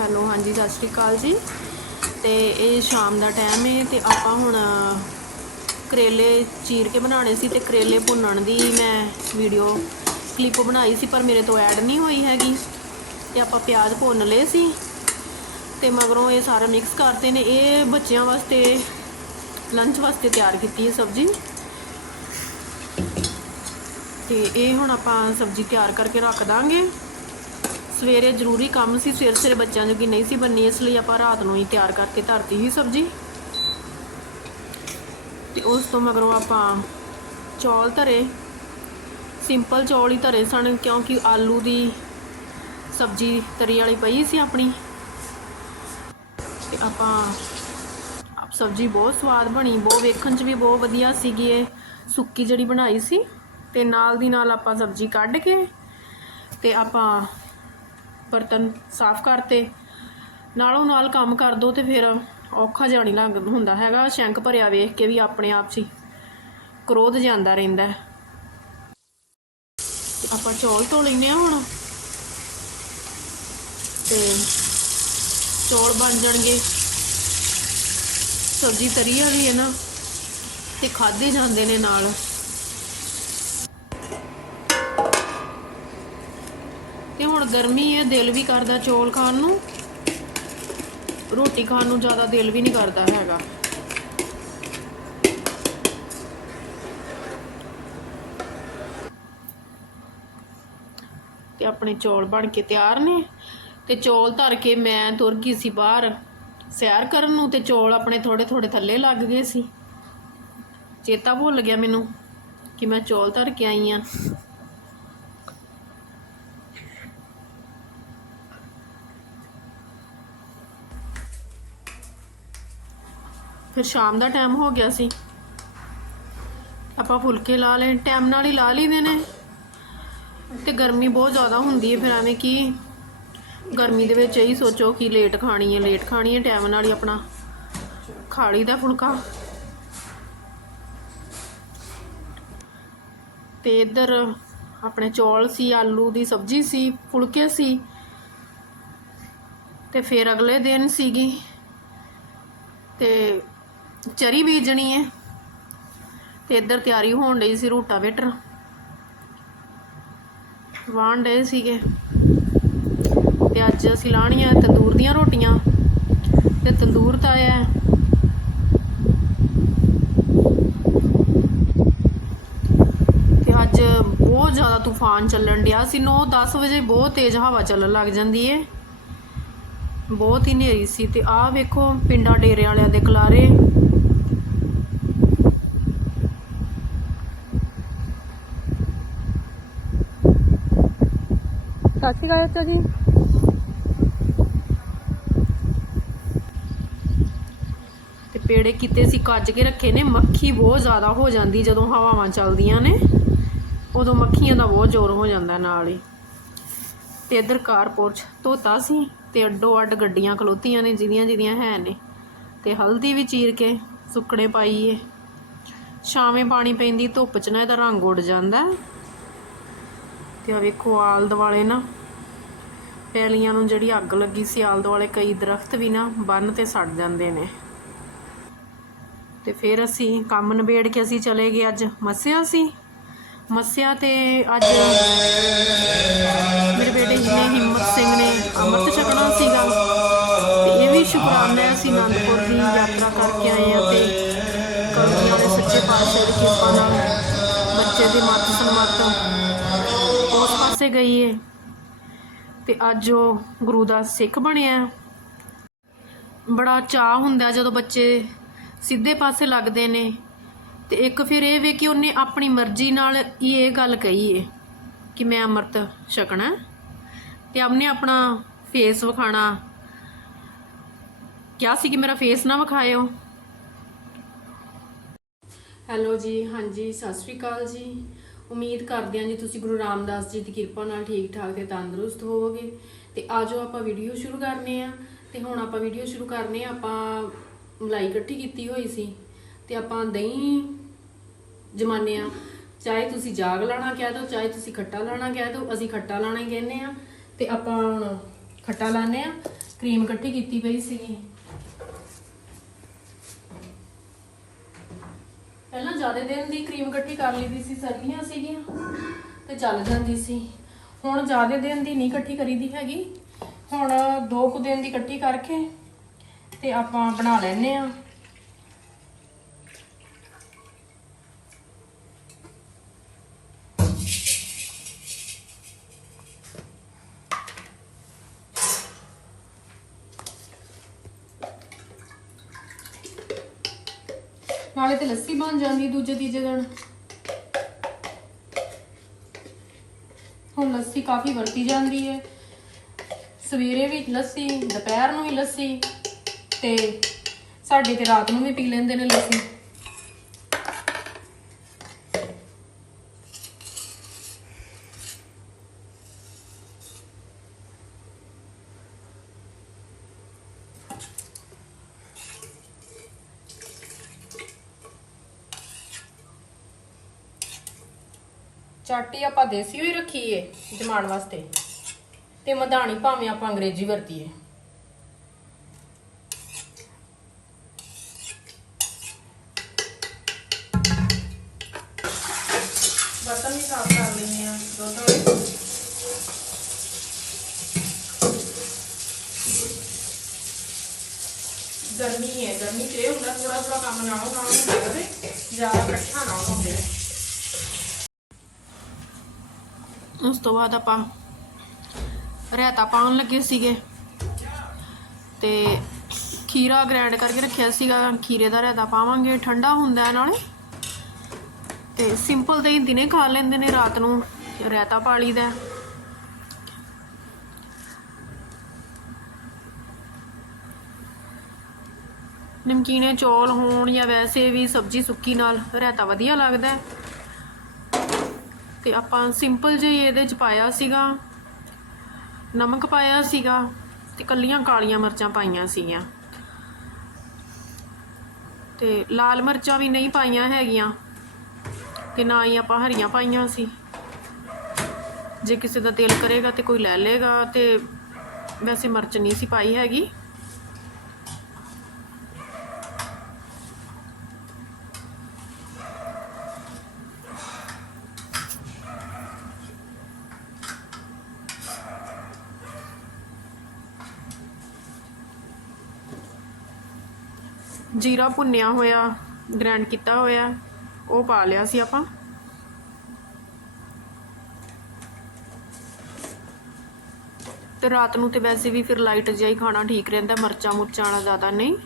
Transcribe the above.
Hello, ਹਾਂਜੀ, ਸਤਿ ਸ਼੍ਰੀ ਅਕਾਲ ਜੀ। ਤੇ ਇਹ ਸ਼ਾਮ ਦਾ ਟਾਈਮ ਹੈ ਤੇ ਆਪਾਂ ਹੁਣ, ਕਰੇਲੇ ਚੀਰ ਕੇ ਬਣਾਉਣੇ ਸੀ ਤੇ ਕਰੇਲੇ ਭੁੰਨਣ ਦੀ ਮੈਂ ਵੀਡੀਓ ਕਲਿੱਪ ਬਣਾਈ ਸੀ, ਪਰ ਮੇਰੇ ਤੋਂ ਐਡ ਨਹੀਂ ਹੋਈ ਹੈਗੀ। ਤੇ ਆਪਾਂ ਪਿਆਜ਼ ਭੁੰਨ ਲਏ ਸੀ ਤੇ ਮਗਰੋਂ ਇਹ ਸਾਰਾ ਮਿਕਸ ਕਰਦੇ ਨੇ। ਇਹ ਬੱਚਿਆਂ ਵਾਸਤੇ ਲੰਚ ਵਾਸਤੇ ਤਿਆਰ ਕੀਤੀ ਹੈ ਸਬਜ਼ੀ। ਤੇ ਇਹ ਹੁਣ ਆਪਾਂ ਸਬਜ਼ੀ ਤਿਆਰ ਕਰਕੇ ਰੱਖ ਦਾਂਗੇ। ਸਵੇਰੇ ਜ਼ਰੂਰੀ ਕੰਮ ਸੀ, ਸਵੇਰੇ ਸਵੇਰੇ ਬੱਚਿਆਂ ਜੋਗੀ ਨਹੀਂ ਸੀ ਬੰਨੀ ਇਸ ਲਈ ਆਪਾਂ ਰਾਤ ਨੂੰ ਹੀ ਤਿਆਰ ਕਰਕੇ ਧਰਤੀ ਸੀ ਸਬਜ਼ੀ। ਤੇ ਉਸ ਤੋਂ ਮਗਰੋਂ ਆਪਾਂ ਚੌਲ ਧਰੇ। ਸਿੰਪਲ ਚੌਲ ਹੀ ਧਰੇ ਸਨ, ਕਿਉਂਕਿ ਆਲੂ ਦੀ ਸਬਜ਼ੀ ਤਰੀ ਵਾਲੀ ਪਈ ਸੀ ਆਪਣੀ। ਤੇ ਆਪਾਂ ਆਪ ਸਬਜ਼ੀ ਬਹੁਤ ਸਵਾਦ ਬਣੀ, ਬਹੁਤ ਵੇਖਣ 'ਚ ਵੀ ਬਹੁਤ ਵਧੀਆ ਸੀਗੀ ਇਹ ਸੁੱਕੀ ਜਿਹੜੀ ਬਣਾਈ ਸੀ। ਤੇ ਨਾਲ ਦੀ ਨਾਲ ਆਪਾਂ ਸਬਜ਼ੀ ਕੱਢ ਕੇ ਤੇ ਆਪਾਂ ਬਰਤਨ ਸਾਫ਼ ਕਰਤੇ, ਨਾਲੋਂ ਨਾਲ ਕੰਮ ਕਰ ਦੋ ਤੇ ਫਿਰ ਔਖਾ ਜਾਣੀ ਨਹੀਂ ਲੱਗ ਹੁੰਦਾ ਹੈਗਾ, ਸ਼ੈਂਕ ਭਰਿਆ ਵੇਖ ਕੇ ਵੀ ਆਪਣੇ ਆਪ 'ਚ ਕ੍ਰੋਧ ਜਾਂਦਾ ਰਹਿੰਦਾ ਆਪਾਂ ਚੌਲ ਧੋ ਲੈਨੇ ਆ ਹੁਣ। ਤੇ ਚੌਲ ਬਣ ਜਾਣਗੇ। ਸਬਜ਼ੀ ਤਰੀ ਵਾਲੀ ਹੈ ਨਾ, ਤੇ ਖਾਦੇ ਜਾਂਦੇ ਨੇ ਨਾਲ। ਤੇ ਹੁਣ ਗਰਮੀ ਹੈ ਦਿਲ ਵੀ ਕਰਦਾ ਚੌਲ ਖਾਣ ਨੂੰ। ਰੋਟੀ ਖਾਣ ਨੂੰ ਜ਼ਿਆਦਾ ਦਿਲ ਵੀ ਨਹੀਂ ਕਰਦਾ ਹੈਗਾ। ਤੇ ਆਪਣੇ ਚੌਲ ਬਣ ਕੇ ਤਿਆਰ ਨੇ। ਤੇ ਚੌਲ ਧਰ ਕੇ ਮੈਂ ਤੁਰ ਗਈ ਸੀ ਬਾਹਰ। ਸੈਰ ਕਰਨ ਨੂੰ ਤੇ ਚੌਲ ਆਪਣੇ ਥੋੜੇ ਥੋੜੇ ਥੱਲੇ ਲੱਗ ਗਏ ਸੀ। ਚੇਤਾ ਭੁੱਲ ਗਿਆ ਮੈਨੂੰ ਕਿ ਮੈਂ ਚੌਲ ਧਰ ਕੇ ਆਈ ਆ। ਫਿਰ ਸ਼ਾਮ ਦਾ ਟਾਈਮ ਹੋ ਗਿਆ ਸੀ। ਆਪਾਂ ਫੁਲਕੇ ਲਾ ਲਏ ਟਾਈਮ ਨਾਲ ਹੀ ਲਾ ਲਈਦੇ ਨੇ। ਤੇ ਗਰਮੀ ਬਹੁਤ ਜ਼ਿਆਦਾ ਹੁੰਦੀ ਹੈ, ਫਿਰ ਐਵੇਂ ਕੀ ਗਰਮੀ ਦੇ ਵਿੱਚ ਇਹੀ ਸੋਚੋ ਕਿ ਲੇਟ ਖਾਣੀ ਹੈ ਲੇਟ ਖਾਣੀ ਹੈ ਟਾਈਮ ਨਾਲ ਹੀ ਆਪਣਾ ਖਾ ਲਈਦਾ ਫੁਲਕਾ। ਤੇ ਇੱਧਰ ਆਪਣੇ ਚੌਲ ਸੀ, ਆਲੂ ਦੀ ਸਬਜ਼ੀ ਸੀ, ਫੁਲਕੇ ਸੀ। ਤੇ ਫਿਰ ਅਗਲੇ ਦਿਨ ਸੀਗੀ। ਤੇ ਚਰੀ ਬੀਜਣੀ ਹੈ ਤੇ ਇੱਧਰ ਤਿਆਰੀ ਹੋਣ ਲਈ ਸੀ ਰੂਟਾਵੇਟਰ। ਵਾਣ ਡੇ ਸੀਗੇ। ਤੇ ਅੱਜ ਅਸੀਂ ਲਾਣੀਆਂ ਤੰਦੂਰ ਦੀਆਂ ਰੋਟੀਆਂ। ਤੇ ਤੰਦੂਰ ਤਾਂ ਆਇਆ। ਤੇ ਅੱਜ ਬਹੁਤ ਜ਼ਿਆਦਾ ਤੂਫਾਨ ਚੱਲਣ ਡਿਆ ਸੀ। 9-10 ਵਜੇ ਬਹੁਤ ਤੇਜ਼ ਹਵਾ ਚੱਲਣ ਲੱਗ ਜਾਂਦੀ ਏ। ਬਹੁਤ ਹੀ ਹਨੇਰੀ ਸੀ। ਤੇ ਆਹ ਵੇਖੋ ਪਿੰਡਾਂ ਡੇਰੇ ਵਾਲਿਆਂ ਦੇ ਕਲਾਰੇ ਸਤਿ ਸ਼੍ਰੀ ਅਕਾਲ ਚਾਚਾ ਜੀ। ਤੇ ਪੇੜੇ ਕੀਤੇ ਸੀ ਕੱਜ ਕੇ ਰੱਖੇ ਨੇ, ਮੱਖੀ ਬਹੁਤ ਜ਼ਿਆਦਾ ਹੋ ਜਾਂਦੀ ਜਦੋਂ ਹਵਾਵਾਂ ਚੱਲਦੀਆਂ ਨੇ। ਉਦੋਂ ਮੱਖੀਆਂ ਦਾ ਬਹੁਤ ਜ਼ੋਰ ਹੋ ਜਾਂਦਾ ਨਾਲ ਹੀ। ਤੇ ਇੱਧਰ ਕਾਰ ਧੋਤਾ ਸੀ ਤੇ ਅੱਡੋ ਅੱਡ ਗੱਡੀਆਂ ਖਲੋਤੀਆਂ ਨੇ ਜਿਹਦੀਆਂ ਜਿਹਦੀਆਂ ਹੈ ਨੇ। ਤੇ ਹਲਦੀ ਵੀ ਚੀਰ ਕੇ ਸੁੱਕਣੇ ਪਾਈ ਏ ਛਾਵੇਂ ਪਾਣੀ ਪੈਂਦੀ, ਧੁੱਪ 'ਚ ਨਾ ਇਹਦਾ ਰੰਗ ਉੱਡ ਜਾਂਦਾ। ਤੇ ਆ ਵੇਖੋ ਆਲ ਦੁਆਲੇ ਨਾ ਪੈਲੀਆਂ ਨੂੰ ਜਿਹੜੀ ਅੱਗ ਲੱਗੀ ਸੀ, ਆਲ ਦੁਆਲੇ ਕਈ ਦਰਖਤ ਵੀ ਨਾ ਬੰਨ ਤੇ ਸੜ ਜਾਂਦੇ ਨੇ। ਤੇ ਫਿਰ ਅਸੀਂ ਕੰਮ ਨਿਬੇੜ ਕੇ ਅਸੀਂ ਚਲੇ ਗਏ ਅੱਜ ਮੱਸਿਆ ਸੀ। ਮੱਸਿਆ ਤੇ ਅੱਜ ਮੇਰੇ ਬੇਟੇ ਜੀ ਨੇ ਹਿੰਮਤ ਸਿੰਘ ਨੇ ਅੰਮ੍ਰਿਤ ਛਕਣਾ ਸੀਗਾ, ਤੇ ਇਹ ਵੀ ਸ਼ੁਕਰਾਨਾ ਹੈ ਅਸੀਂ ਅਨੰਦਪੁਰ ਦੀ ਯਾਤਰਾ ਕਰਕੇ ਆਏ ਆ ਤੇ ਕਲਗੀ ਵਾਲੇ ਸੱਚੇ ਪਾਤਸ਼ਾਹ ਦੀ ਕਿਰਪਾ ਨਾਲ ਬੱਚੇ ਦੀ ਮੱਤ ਸਨਮਤ ਉਸ ਪਾਸੇ ਗਈ ਏ। ਤੇ ਅੱਜ ਉਹ ਗੁਰੂ ਦਾ ਸਿੱਖ ਬਣਿਆ। ਬੜਾ ਚਾਹ ਹੁੰਦਾ ਜਦੋਂ ਬੱਚੇ ਸਿੱਧੇ ਪਾਸੇ ਲੱਗਦੇ ਨੇ ਤੇ ਇੱਕ ਫਿਰ ਇਹ ਵੇ ਕਿ ਉਹਨੇ ਆਪਣੀ ਮਰਜ਼ੀ ਨਾਲ ਹੀ ਇਹ ਗੱਲ ਕਹੀ ਏ ਕਿ ਮੈਂ ਅੰਮ੍ਰਿਤ ਛਕਣਾ ਹੈ। ਤੇ ਆਪਨੇ ਆਪਣਾ ਫੇਸ ਵਿਖਾਣਾ। ਕਿਹਾ ਸੀ ਕਿ ਮੇਰਾ ਫੇਸ ਨਾ ਵਿਖਾਇਓ। ਹੈਲੋ ਜੀ, ਹਾਂਜੀ, ਸਤਿ ਸ਼੍ਰੀ ਅਕਾਲ ਜੀ। ਉਮੀਦ ਕਰਦੇ ਹਾਂ ਜੀ ਤੁਸੀਂ ਗੁਰੂ ਰਾਮਦਾਸ ਜੀ ਦੀ ਕਿਰਪਾ ਨਾਲ ਠੀਕ ਠਾਕ ਤੇ ਤੰਦਰੁਸਤ ਹੋਵੋਗੇ। ਤੇ ਆਜੋ ਆਪਾਂ ਵੀਡੀਓ ਸ਼ੁਰੂ ਕਰਨੇ ਆ ਤੇ ਹੁਣ ਆਪਾਂ ਵੀਡੀਓ ਸ਼ੁਰੂ ਕਰਨੇ ਆ ਆਪਾਂ ਮਲਾਈ ਇਕੱਠੀ ਕੀਤੀ ਹੋਈ ਸੀ। ਤੇ ਆਪਾਂ ਦਹੀਂ ਜਮਾਨੇ ਆ ਚਾਹੇ ਤੁਸੀਂ ਜਾਗ ਲਾਣਾ ਕਹਿ ਦਿਓ ਚਾਹੇ ਤੁਸੀਂ ਖੱਟਾ ਲਾਣਾ ਕਹਿ ਦਿਓ ਅਸੀਂ ਖੱਟਾ ਲਾਣਾ ਹੀ ਕਹਿੰਦੇ ਆ ਤੇ ਆਪਾਂ ਹੁਣ ਖੱਟਾ ਲਾਣੇ ਆ ਕਰੀਮ ਇਕੱਠੀ ਕੀਤੀ ਪਈ ਸੀਗੀ। ਪਹਿਲਾਂ ਜ਼ਿਆਦਾ ਦਿਨ ਦੀ ਕਰੀਮ ਇਕੱਠੀ ਕਰ ਲਈਦੀ ਸੀ, ਸਰਦੀਆਂ ਸੀਗੀਆਂ ਤੇ ਚੱਲ ਜਾਂਦੀ ਸੀ। ਹੁਣ ਜ਼ਿਆਦਾ ਦਿਨ ਦੀ ਨਹੀਂ ਇਕੱਠੀ ਕਰੀਦੀ ਹੈਗੀ। ਹੁਣ ਦੋ ਕੁ ਦਿਨ ਦੀ ਇਕੱਠੀ ਕਰਕੇ ਤੇ ਆਪਾਂ ਬਣਾ ਲੈਨੇ ਆ ਨਾਲੇ ਤੇ ਲੱਸੀ ਬਣ ਜਾਂਦੀ ਦੂਜੇ ਤੀਜੇ ਦਿਨ। ਹੁਣ ਲੱਸੀ ਕਾਫੀ ਵਰਤੀ ਜਾਂਦੀ ਹੈ ਸਵੇਰੇ ਵੀ ਲੱਸੀ, ਦੁਪਹਿਰ ਨੂੰ ਵੀ ਲੱਸੀ ਤੇ ਸਾਡੇ ਤੇ ਰਾਤ ਨੂੰ ਵੀ ਪੀ ਲੈਂਦੇ ਨੇ ਲੱਸੀ। ਚਾਟੀ ਆਪਾਂ ਦੇਸੀ ਹੋਈ ਰੱਖੀ ਏ ਜਮਾਣ ਵਾਸਤੇ। ਤੇ ਮਧਾਣੀ ਭਾਵੇਂ ਆਪਾਂ ਅੰਗਰੇਜ਼ੀ ਵਰਤੀਏ। ਬਰਤਨ ਵੀ ਸਾਫ਼ ਕਰ ਲੈਂਦੇ ਆ ਦੋ ਥੋੜੇ ਗਰਮੀ ਹੈ, ਗਰਮੀ ਤੇ ਹੁੰਦਾ ਥੋੜਾ ਥੋੜਾ ਕੰਮ ਨਾਲੋਂ ਨਾਲ ਹੁੰਦਾ ਰਹੇ ਜ਼ਿਆਦਾ ਇਕੱਠਾ ਨਾ ਹੁੰਦੇ ਉਸ ਤੋਂ ਬਾਅਦ ਆਪਾਂ ਰਾਇਤਾ ਪਾਉਣ ਲੱਗੇ ਸੀਗੇ। ਤੇ ਖੀਰਾ ਗ੍ਰੈਂਡ ਕਰਕੇ ਰੱਖਿਆ ਸੀਗਾ, ਖੀਰੇ ਦਾ ਰਾਇਤਾ ਪਾਵਾਂਗੇ, ਠੰਡਾ ਹੁੰਦਾ ਹੈ ਨਾਲੇ। ਤੇ ਸਿੰਪਲ ਤੇ ਹੀ ਦਿਨੇ ਖਾ ਲੈਂਦੇ ਨੇ, ਰਾਤ ਨੂੰ ਰਾਇਤਾ ਪਾ ਲਈਦਾ ਹੈ। ਨਮਕੀਨੇ ਚੌਲ ਹੋਣ ਜਾਂ ਵੈਸੇ ਵੀ ਸਬਜ਼ੀ ਸੁੱਕੀ ਨਾਲ ਰਾਇਤਾ ਵਧੀਆ ਲੱਗਦਾ ਹੈ। ਤੇ ਆਪਾਂ ਸਿੰਪਲ ਜਿਹੀ ਇਹਦੇ ਚ ਪਾਇਆ ਸੀਗਾ, ਨਮਕ ਪਾਇਆ ਸੀਗਾ ਤੇ ਕੱਲੀਆਂ ਕਾਲੀਆਂ ਮਿਰਚਾਂ ਪਾਈਆਂ ਸੀਗੀਆਂ। ਤੇ ਲਾਲ ਮਿਰਚਾਂ ਵੀ ਨਹੀਂ ਪਾਈਆਂ ਹੈਗੀਆਂ ਤੇ ਨਾ ਹੀ ਆਪਾਂ ਹਰੀਆਂ ਪਾਈਆਂ ਸੀ। ਜੇ ਕਿਸੇ ਦਾ ਦਿਲ ਕਰੇਗਾ ਤੇ ਕੋਈ ਲੈ ਲੇਗਾ ਤੇ ਵੈਸੇ ਮਿਰਚ ਨਹੀਂ ਸੀ ਪਾਈ ਹੈਗੀ। ਜੀਰਾ ਭੁੰਨਿਆ ਹੋਇਆ ਗ੍ਰਾਈਂਡ ਕੀਤਾ ਹੋਇਆ, ਉਹ ਪਾ ਲਿਆ ਸੀ ਆਪਾਂ। ਤੇ ਰਾਤ ਨੂੰ ਤੇ ਵੈਸੇ ਵੀ ਫਿਰ ਲਾਈਟ ਜਿਹਾ ਹੀ ਖਾਣਾ ਠੀਕ ਰਹਿੰਦਾ ਮਿਰਚਾਂ ਮੁਰਚਾਂ ਵਾਲਾ ਜ਼ਿਆਦਾ ਨਹੀਂ।